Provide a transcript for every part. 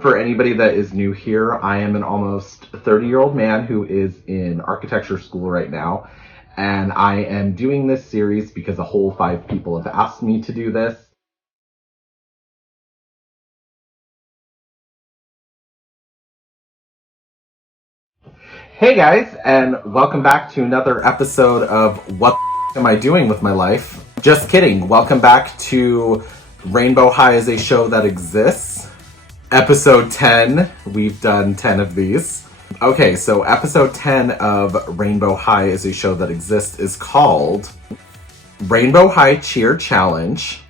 For anybody that is new here, I am an almost 30-year-old man who is in architecture school right now, and I am doing this series because a whole 5 people have asked me to do this. Hey guys, and welcome back to another episode of What Am I Doing With My Life? Just kidding. Welcome back to Rainbow High is a Show That Exists. Episode 10. We've done 10 of these. Okay, so episode 10 of Rainbow High is a Show That Exists is called Rainbow High ChEeR Challenge.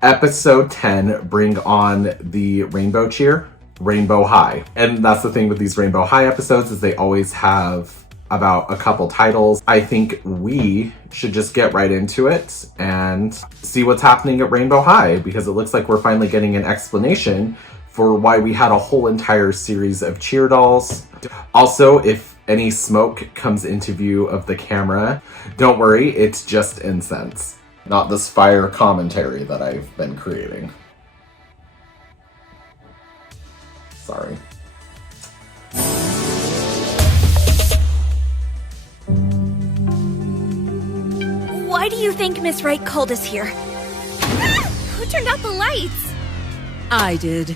Episode 10, Bring On the Rainbow Cheer, Rainbow High. And that's the thing with these Rainbow High episodes is they always have about a couple titles. I think we should just get right into it and see what's happening at Rainbow High, because it looks like we're finally getting an explanation for why we had a whole entire series of ChEeR dolls. Also, if any smoke comes into view of the camera, don't worry, it's just incense, not this fire commentary that I've been creating. Sorry. Why do you think Miss Wright called us here? Who turned out the lights? I did.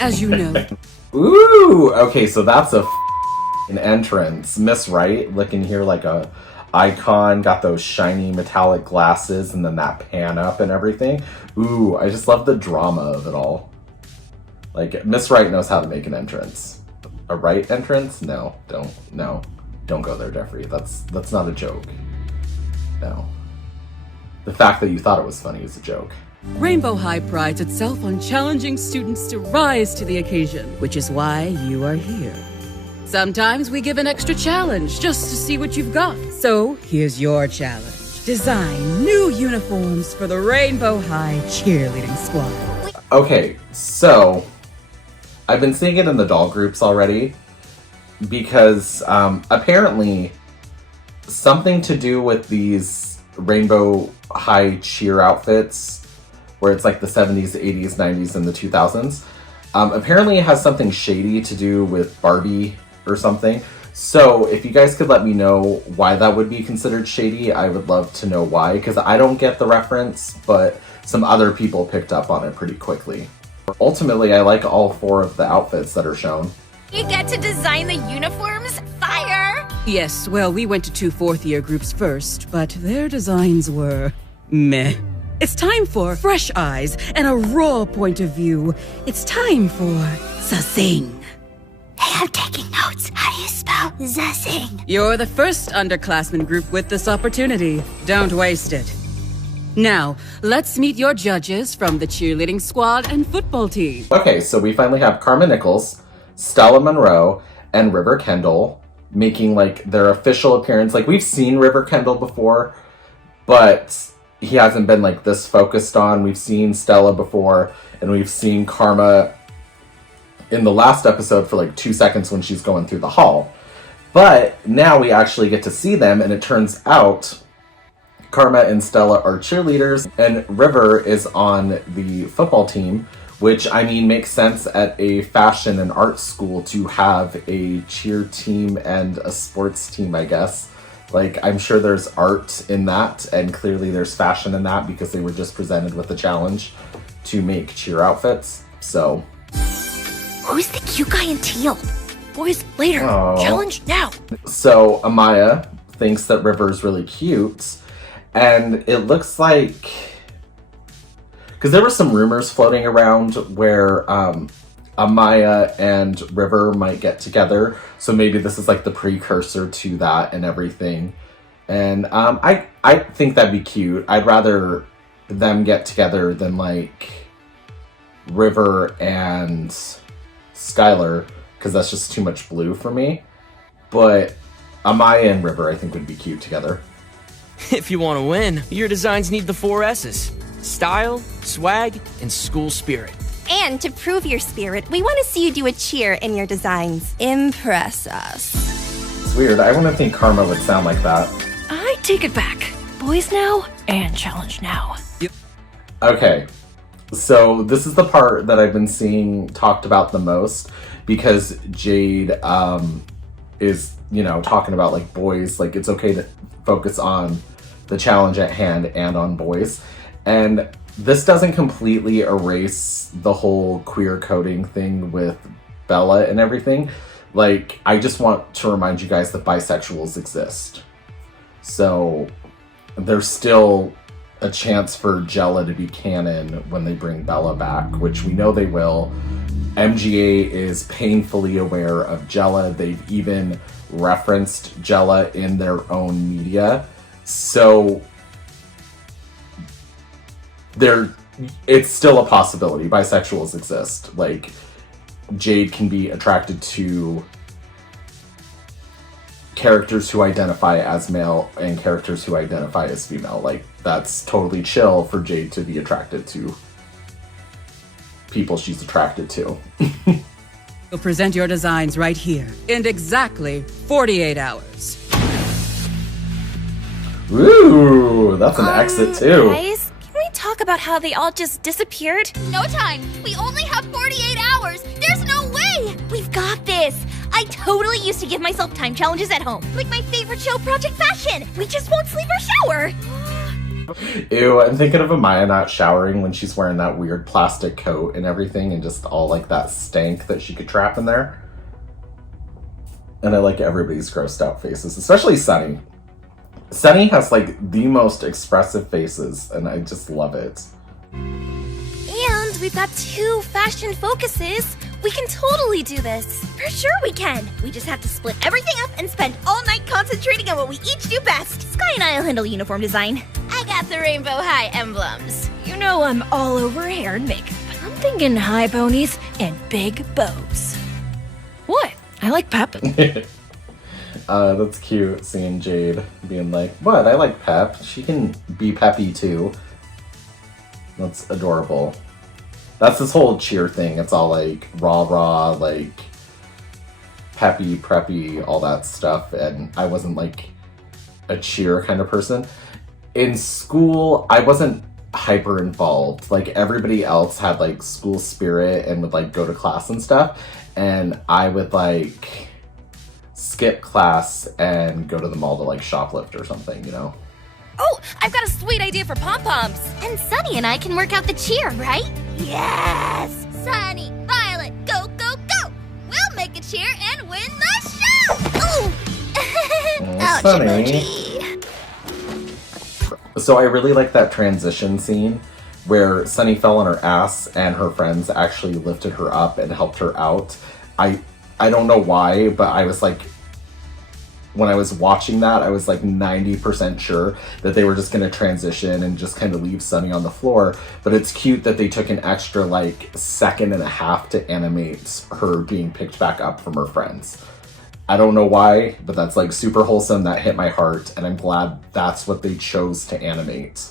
As you know. Ooh, okay, so that's an entrance. Miss Wright looking here like a icon, got those shiny metallic glasses and then that pan up and everything. Ooh, I just love the drama of it all. Like, Miss Wright knows how to make an entrance. A right entrance? No, don't go there, Jeffrey. That's not a joke. No. The fact that you thought it was funny is a joke. Rainbow High prides itself on challenging students to rise to the occasion, which is why you are here. Sometimes we give an extra challenge just to see what you've got. So here's your challenge. Design new uniforms for the Rainbow High cheerleading squad. Okay, so I've been seeing it in the doll groups already because apparently something to do with these Rainbow High ChEeR outfits, where it's like the 70s, 80s, 90s, and the 2000s. Apparently it has something shady to do with Barbie or something. So if you guys could let me know why that would be considered shady, I would love to know why, because I don't get the reference, but some other people picked up on it pretty quickly. Ultimately, I like all 4 of the outfits that are shown. You get to design the uniforms? Fire! Yes, well, we went to 2 fourth-year groups first, but their designs were meh. It's time for fresh eyes and a raw point of view. It's time for Zasing. Hey, I'm taking notes. How do you spell Zasing? You're the first underclassmen group with this opportunity. Don't waste it. Now, let's meet your judges from the cheerleading squad and football team. Okay, so we finally have Karma Nichols, Stella Monroe, and River Kendall making like their official appearance. Like, we've seen River Kendall before, but he hasn't been like this focused on. We've seen Stella before, and we've seen Karma in the last episode for like 2 seconds when she's going through the hall. But now we actually get to see them, and it turns out Karma and Stella are cheerleaders, and River is on the football team, which, I mean, makes sense at a fashion and art school to have a cheer team and a sports team, I guess. Like, I'm sure there's art in that, and clearly there's fashion in that, because they were just presented with the challenge to make ChEeR outfits, so. Who's the cute guy in teal? Boys, later. Aww. Challenge now. So, Amaya thinks that River's really cute, and it looks like, because there were some rumors floating around where Amaya and River might get together, so maybe this is like the precursor to that and everything. And I think that'd be cute. I'd rather them get together than like River and Skylar, because that's just too much blue for me. But Amaya and River, I think, would be cute together. If you want to win, your designs need the 4 S's. Style, swag, and school spirit. And to prove your spirit, we want to see you do a cheer in your designs. Impress us. It's weird. I wouldn't think Karma would sound like that. I take it back. Boys now and challenge now. Okay, So this is the part that I've been seeing talked about the most, because Jade is, talking about like boys, like it's okay to focus on the challenge at hand and on boys. And this doesn't completely erase the whole queer coding thing with Bella and everything. Like, I just want to remind you guys that bisexuals exist. So there's still a chance for Jella to be canon when they bring Bella back, which we know they will. MGA is painfully aware of Jella. They've even referenced Jella in their own media. So it's still a possibility. Bisexuals exist. Like, Jade can be attracted to characters who identify as male and characters who identify as female. Like, that's totally chill for Jade to be attracted to people she's attracted to. You'll present your designs right here in exactly 48 hours. Ooh, that's an exit too. Guys, can we talk about how they all just disappeared? No time. We only have 48 hours. There's no way. We've got this. I totally used to give myself time challenges at home, like my favorite show, Project Fashion. We just won't sleep or shower. Ew, I'm thinking of Amaya not showering when she's wearing that weird plastic coat and everything, and just all like that stank that she could trap in there. And I like everybody's grossed out faces, especially Sunny. Sunny has like the most expressive faces, and I just love it. And we've got 2 fashion focuses. We can totally do this. For sure we can. We just have to split everything up and spend all night concentrating on what we each do best. Sky and I'll handle uniform design. I got the Rainbow High emblems. You know I'm all over hair and makeup. I'm thinking high ponies and big bows. What? I like pep. That's cute, seeing Jade being like, what? I like Pep. She can be peppy too. That's adorable. That's this whole ChEeR thing. It's all like rah-rah, like peppy, preppy, all that stuff. And I wasn't like a ChEeR kind of person. In school, I wasn't hyper involved. Like, everybody else had like school spirit and would like go to class and stuff. And I would like skip class and go to the mall to like shoplift or something, Oh, I've got a sweet idea for pom-poms. And Sunny and I can work out the cheer, right? Yes! Sunny, Violet, go, go, go! We'll make a cheer and win the show! Ooh! Ouch, Sunny. emoji. So I really like that transition scene where Sunny fell on her ass and her friends actually lifted her up and helped her out. I don't know why, but I was like, when I was watching that, I was like 90% sure that they were just going to transition and just kind of leave Sunny on the floor. But it's cute that they took an extra like 1.5 seconds to animate her being picked back up from her friends. I don't know why, but that's like super wholesome. That hit my heart, and I'm glad that's what they chose to animate.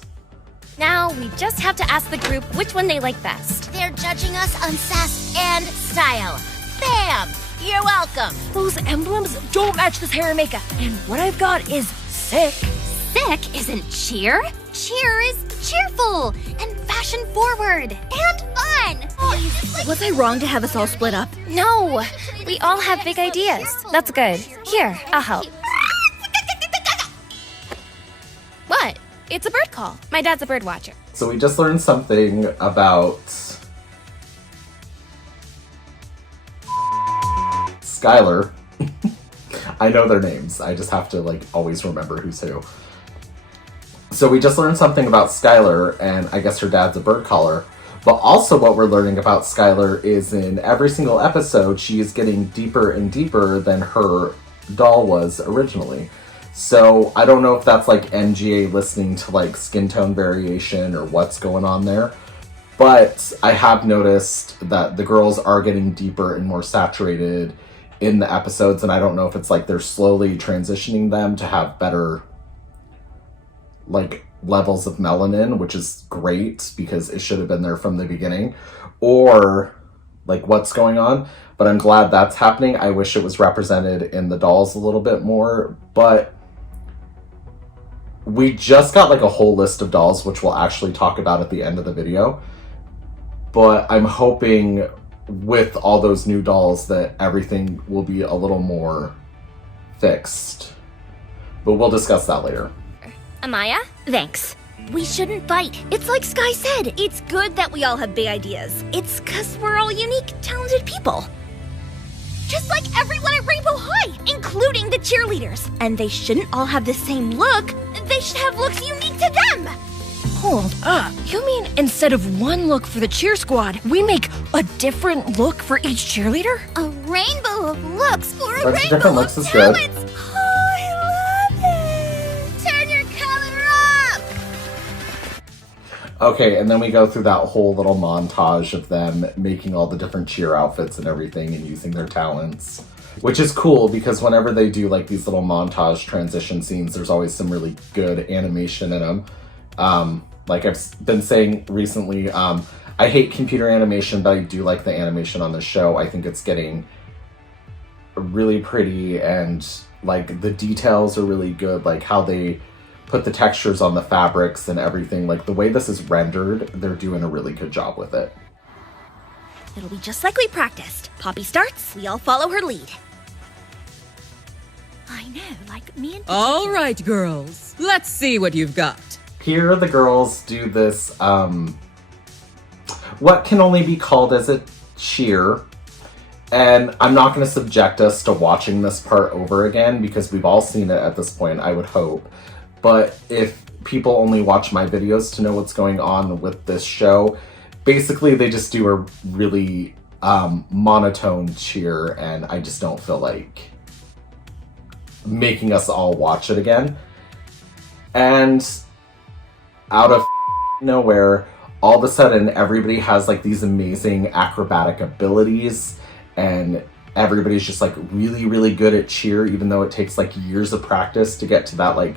Now we just have to ask the group which one they like best. They're judging us on sass and style. Bam! You're welcome. Those emblems don't match this hair and makeup, and what I've got is sick. Sick isn't cheer. Cheer is cheerful and fashion forward and fun. Was I wrong to have us all split up? No, we all have big ideas. That's good. Here, I'll help. What? It's a bird call. My dad's a bird watcher. So we just learned something about Skylar. I know their names. I just have to like always remember who's who. So we just learned something about Skylar, and I guess her dad's a bird caller. But also what we're learning about Skylar is in every single episode, she is getting deeper and deeper than her doll was originally. So I don't know if that's like MGA listening to like skin tone variation or what's going on there. But I have noticed that the girls are getting deeper and more saturated in the episodes, and I don't know if it's like they're slowly transitioning them to have better like levels of melanin, which is great because it should have been there from the beginning, or like what's going on. But I'm glad that's happening. I wish it was represented in the dolls a little bit more, but we just got like a whole list of dolls, which we'll actually talk about at the end of the video. but I'm hoping with all those new dolls that everything will be a little more fixed. But we'll discuss that later. Amaya, thanks. We shouldn't fight. It's like Sky said, it's good that we all have big ideas. It's 'cause we're all unique, talented people. Just like everyone at Rainbow High, including the cheerleaders. And they shouldn't all have the same look. They should have looks unique to them. Hold up. You mean instead of one look for the cheer squad, we make a different look for each cheerleader? A rainbow of looks for a Bunch of rainbow different of looks is good. talents. Oh, I love it. Turn your color up. Okay, and then we go through that whole little montage of them making all the different cheer outfits and everything and using their talents. Which is cool because whenever they do like these little montage transition scenes, there's always some really good animation in them. Like I've been saying recently, I hate computer animation, but I do like the animation on the show. I think it's getting really pretty and like the details are really good, like how they put the textures on the fabrics and everything. Like the way this is rendered, they're doing a really good job with it. It'll be just like we practiced. Poppy starts, we all follow her lead. I know, like me and... All right, girls. Let's see what you've got. Here the girls do this, what can only be called as a cheer. And I'm not going to subject us to watching this part over again because we've all seen it at this point, I would hope. But if people only watch my videos to know what's going on with this show, basically they just do a really monotone cheer, and I just don't feel like making us all watch it again. And out of nowhere, all of a sudden everybody has like these amazing acrobatic abilities and everybody's just like really, really good at cheer, even though it takes like years of practice to get to that like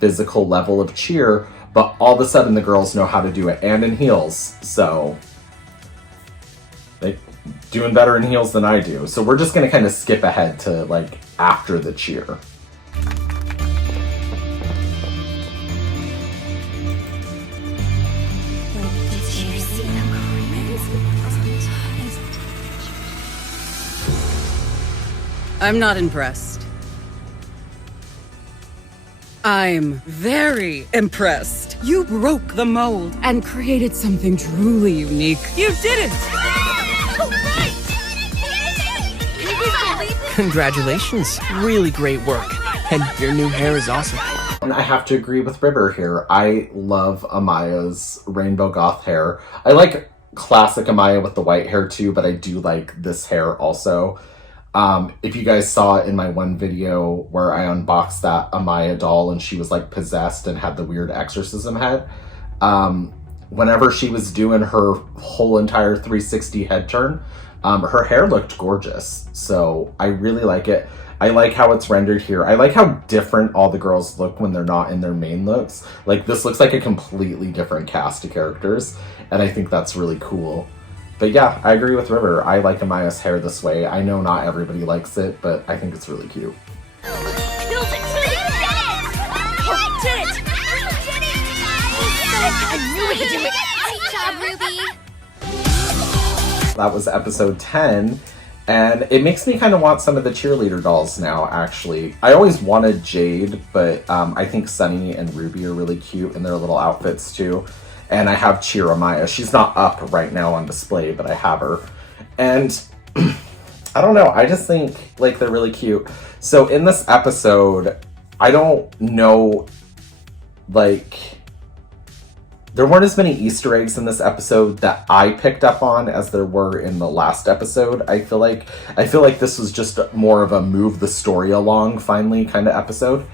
physical level of cheer. But all of a sudden the girls know how to do it, and in heels. So they doing better in heels than I do. So we're just gonna kind of skip ahead to like after the cheer. I'm not impressed. I'm very impressed. You broke the mold and created something truly unique. You did it! Congratulations. Really great work. And your new hair is awesome. And I have to agree with River here. I love Amaya's rainbow goth hair. I like classic Amaya with the white hair too, but I do like this hair also. If you guys saw in my one video where I unboxed that Amaya doll and she was like possessed and had the weird exorcism head, whenever she was doing her whole entire 360 head turn, her hair looked gorgeous. So I really like it. I like how it's rendered here. I like how different all the girls look when they're not in their main looks. Like this looks like a completely different cast of characters, and I think that's really cool. But yeah, I agree with River. I like Amaya's hair this way. I know not everybody likes it, but I think it's really cute. Great job, Ruby. That was episode 10, and it makes me kind of want some of the cheerleader dolls now, actually. I always wanted Jade, but I think Sunny and Ruby are really cute in their little outfits too. And I have ChEeR Amaya. She's not up right now on display, but I have her. And I don't know, I just think like they're really cute. So in this episode, I don't know, like, there weren't as many Easter eggs in this episode that I picked up on as there were in the last episode. I feel like this was just more of a move the story along finally kind of episode.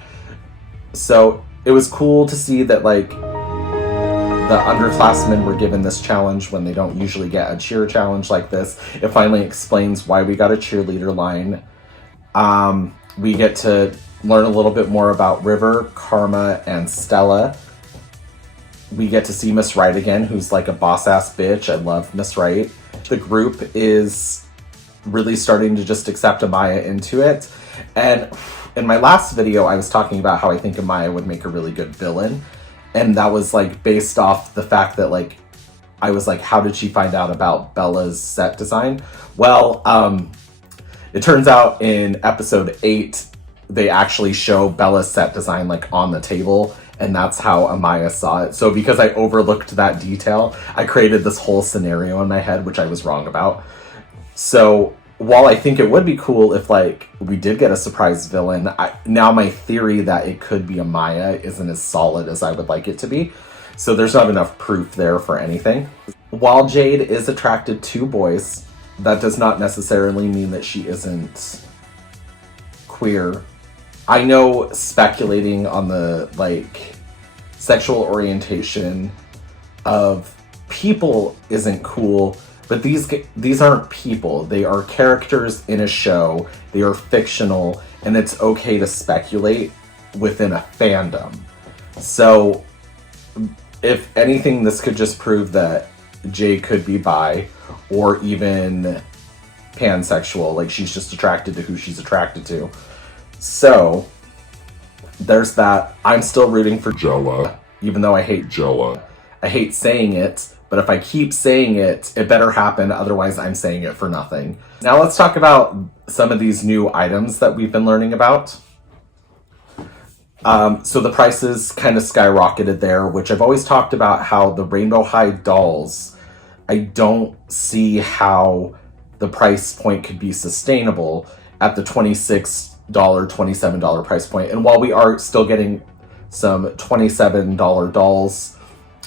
So it was cool to see that like the underclassmen were given this challenge when they don't usually get a cheer challenge like this. It finally explains why we got a cheerleader line. We get to learn a little bit more about River, Karma, and Stella. We get to see Miss Wright again, who's like a boss-ass bitch. I love Miss Wright. The group is really starting to just accept Amaya into it. And in my last video, I was talking about how I think Amaya would make a really good villain. And that was like based off the fact that like I was like, how did she find out about Bella's set design? Well, it turns out in episode 8, they actually show Bella's set design like on the table, and that's how Amaya saw it. So because I overlooked that detail, I created this whole scenario in my head, which I was wrong about. So while I think it would be cool if like we did get a surprise villain, now my theory that it could be Amaya isn't as solid as I would like it to be. So there's not enough proof there for anything. While Jade is attracted to boys, that does not necessarily mean that she isn't queer. I know speculating on the like sexual orientation of people isn't cool, but these aren't people. They are characters in a show. They are fictional, and it's okay to speculate within a fandom. So if anything, this could just prove that Jade could be bi or even pansexual, like she's just attracted to who she's attracted to. So there's that. I'm still rooting for Jella, even though I hate Jella. I hate saying it, but if I keep saying it, it better happen, otherwise I'm saying it for nothing. Now let's talk about some of these new items that we've been learning about. So the prices kind of skyrocketed there, which I've always talked about how the Rainbow High dolls, I don't see how the price point could be sustainable at the $26, $27 price point. And while we are still getting some $27 dolls,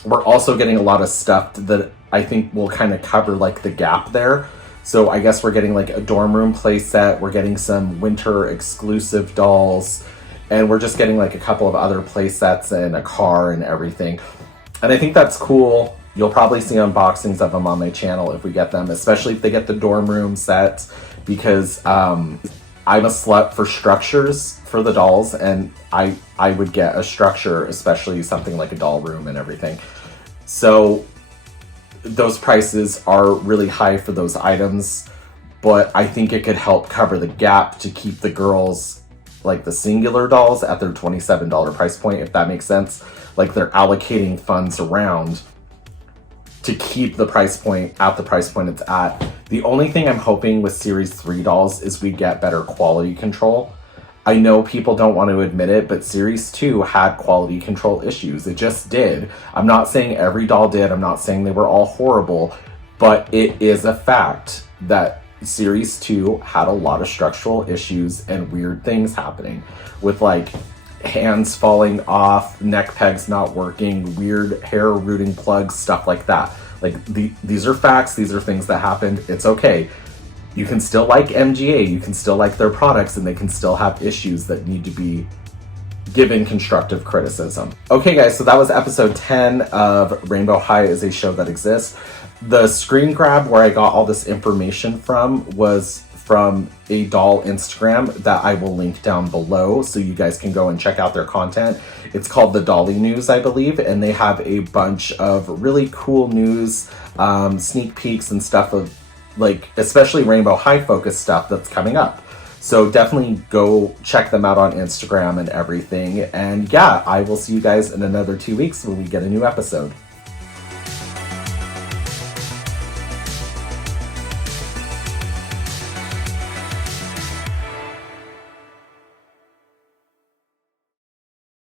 we're also getting a lot of stuff that I think will kind of cover like the gap there. So I guess we're getting like a dorm room play set, we're getting some winter exclusive dolls, and we're just getting like a couple of other play sets and a car and everything. And I think that's cool. You'll probably see unboxings of them on my channel if we get them, especially if they get the dorm room set, because I'm a slut for structures for the dolls, and I would get a structure, especially something like a doll room and everything. So those prices are really high for those items, but I think it could help cover the gap to keep the girls, like the singular dolls, at their $27 price point, if that makes sense. Like they're allocating funds around to keep the price point at the price point it's at. The only thing I'm hoping with Series 3 dolls is we get better quality control. I know people don't want to admit it, but Series 2 had quality control issues. It just did. I'm not saying every doll did. I'm not saying they were all horrible, but it is a fact that Series 2 had a lot of structural issues and weird things happening with like hands falling off, neck pegs not working, weird hair rooting plugs, stuff like that. Like these are facts, these are things that happened. It's okay. You can still like MGA, you can still like their products, and they can still have issues that need to be given constructive criticism. Okay guys, so that was episode 10 of Rainbow High is a show that exists. The screen grab where I got all this information from was from a doll Instagram that I will link down below so you guys can go and check out their content. It's called the Dolly News, I believe, and they have a bunch of really cool news, sneak peeks and stuff of like, especially Rainbow High focus stuff that's coming up. So definitely go check them out on Instagram and everything. And yeah, I will see you guys in another 2 weeks when we get a new episode.